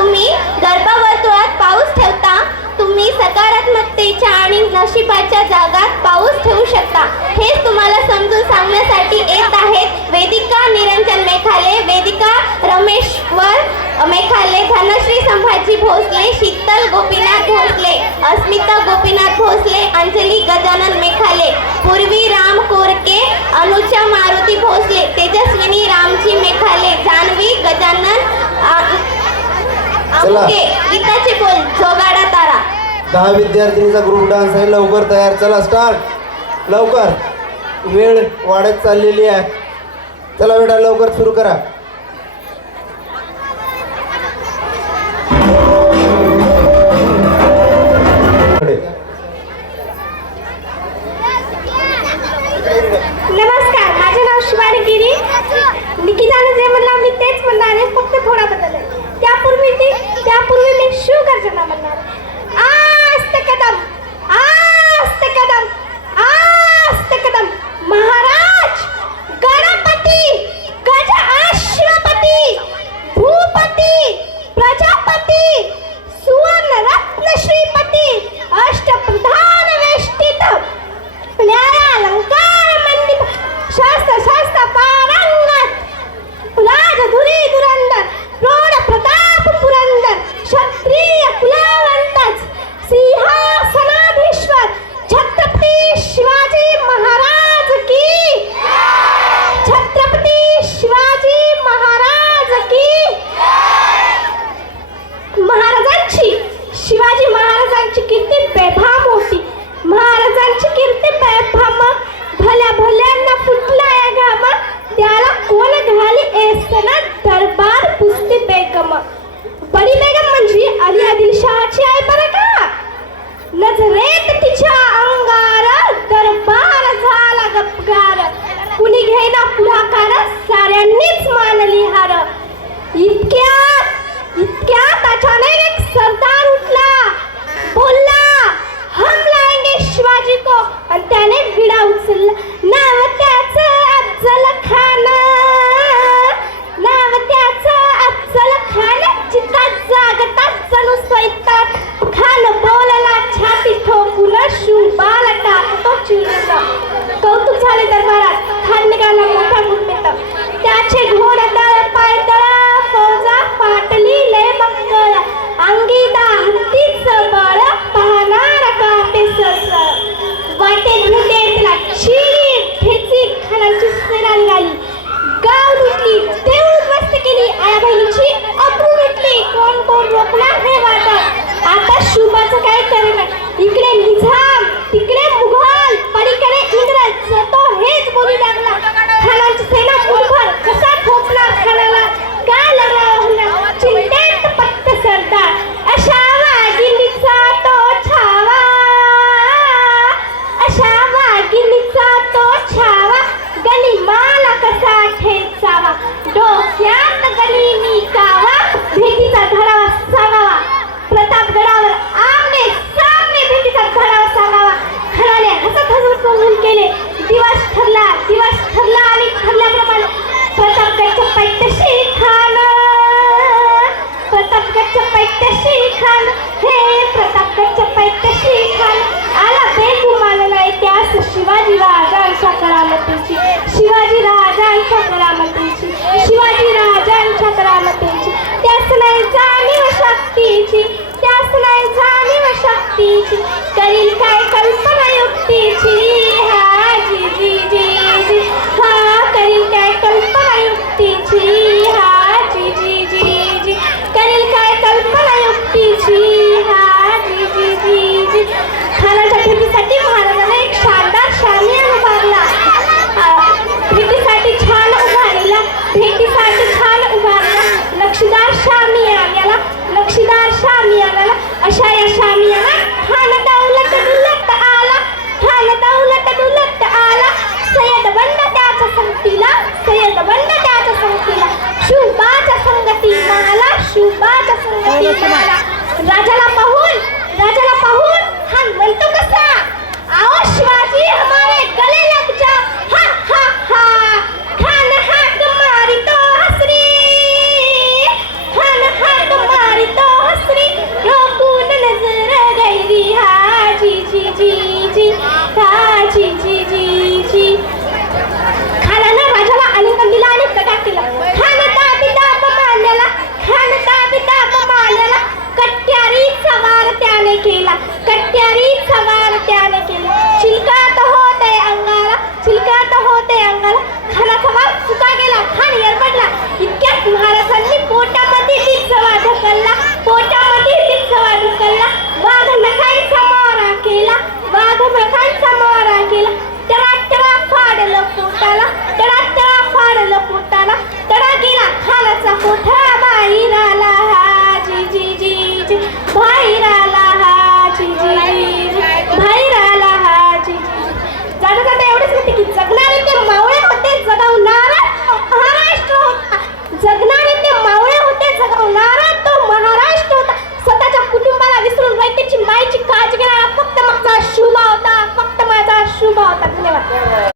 तुम्ही गर्भवर्तुळात पाऊस ठेवता, तुम्ही सकारात्मकतेच्या आणि नशिबाच्या जागात पाऊस ठेवू शकता. हेच तुम्हाला समजून सांगण्यासाठी येत आहेत वेदिका निरंजन मेखाले, वेदिका रमेश्वर मेखाले, धनश्री संभाजी भोसले, शीतल गोपीनाथ भोसले, अस्मिता गोपीनाथ भोसले, अंजली गजानन मेखाले, पूर्वी राम कोरके, अनुजा मारुती भोसले, तेजस्विनी रामजी मेखाले, जान्हवी गजानन आमुके. गीताचे बोल जोगाडा तारा. 10 विद्यार्थिनीचा ग्रुप डान्स आहे. लवकर तयार. चला स्टार्ट. लवकर, वेळ वाढत चाललेली आहे. चला बेटा लवकर सुरू करा. नमस्कार, माझे नाव शिवानी गिरी. निकिताने जे म्हणलं मी तेच म्हणणार आहे, फक्त थोडा बदल आहे. त्यापूर्वी मी शिव गर्जना म्हणणार आहे. आस्त कदम, आस्त कदम, आस्त कदम. महाराज गणपती, गज अश्वपती, भूपती, प्रजापती, सुवर्ण रत्न श्रीपती, अष्टप्रधान वेष्टित, न्यायालंकार मंडित, शास्त्र पारंगत, राजधुरी धुरंधर, प्रौढ प्रताप पुरंदर, क्षत्रिय कुलावंतच, सिंहासनाधीश्वर छत्रपती शिवाजी महाराज की, छत्रपती शिवाजी महाराज की. महाराजांची, शिवाजी महाराजांची कीर्ती बेफाम होती. महाराजांची कीर्ती बेफाम, भल्या भल्यांना फुटला या घामा, त्याला कोण घाली एसना दरबार पुसती बेगम. बडी बेगम म्हणजे अली आदिलशाहची आई बरं का. नजरेत तिच्या अंगार दरबार झाला गपगार, कुणी घेना पुढाकार, साऱ्यांनीच मानली हार. इतक्यात अचानक एक सरदार उठला, बोलला हम लाएंगे शिवाजी को, आणि त्याने विडा उचलला. नाव त्याचं अफजल खान, नाव त्याचं अफजल खान, चिता जागतात जणू स्वैतात खान. बोलला छाती ठोकून, शुभाला टाकतो चिरला. कौतुक झाले दरबारात. खान निघाला मोठा गुरमीत, त्याचे घोडदळ पायदळ, फौजा फाटली लय मंगळ, अंगी हत्तीचं बळ, पाहणार काटे सळसळ. वाटेत लुटेतला चिरी ठेची खानाची सेना निघाली. गाव लुटली, देव उद्ध्वस्त केली, आया बहिणीची अब्रू लुटली. कोण कोण रोखणार हे वाटत, आता शुभाचं काय करणार. इकडे निझाम, तिकडे मुघल, पलीकडे इंग्रज, तो हेच बोलू लागला. खानाची सेना मुठभर कसा ठोकणार खानाला, काय लढावं होणार. चिंतेत पत्त सरदार, अशा वाघिणीचा तो छावा, अशा वाघिणीचा तो छावा, गली माला कसा ठेचावा, डोक्यात गली निकावा, भेटीचा धडावा सांगावा. प्रतापगडावर आमने सामने भेटीचा धडावा सांगावा. खराने हसत हसत कबूल केले. दिवस ठरला आणि ठरल्याप्रमाणे प्रतापगडच्या पैठशी खान, प्रतापगडच्या पैठशी खान, हे प्रतापगडच्या पैठशी खान आला बेगुमानला इतिहास शिवाजी राजांच्या करामतीची, शिवाजी राजांच्या करामतीची, शिवाजी राजांच्या करामतीची. त्यास नाही जाणीव शक्तीची, त्यास नाही जाणीव शक्तीची, करील काय कल्पना युक्तीची. हा जी जी जी जी, हा करील काय कल्पना युक्तीची. हा जी जी जी जी, करील काय कल्पना युक्तीची. हा जी जी जी जी. खानाच्या भेटीसाठी महाराजांना एक शानदार शामियाना उभारला. भेटीसाठी छान उभारला, भेटीसाठी छान उभारला नक्षीदार शामियानाला, नक्षीदार शामियानाला. अशा या शामियाना खान दौलत डुलत आला, खान दौलत डुलत आला. सय्यद बंड त्याच्या संगतीला, सय्यद बंड त्याच्या संगतीला, शुभाच्या संगती माला, शुभाच्या संगती माला. राजाला पाहून खान म्हणतो कसा, आओ शिवाजी हमारे गले लग जा. हा हा हा. खान हाक मारी तो हसरी, खान हाक मारी होय त्याची मायची काळजी घेणारा फक्त माझा शुभा होता, फक्त माझा शुभा होता. धन्यवाद.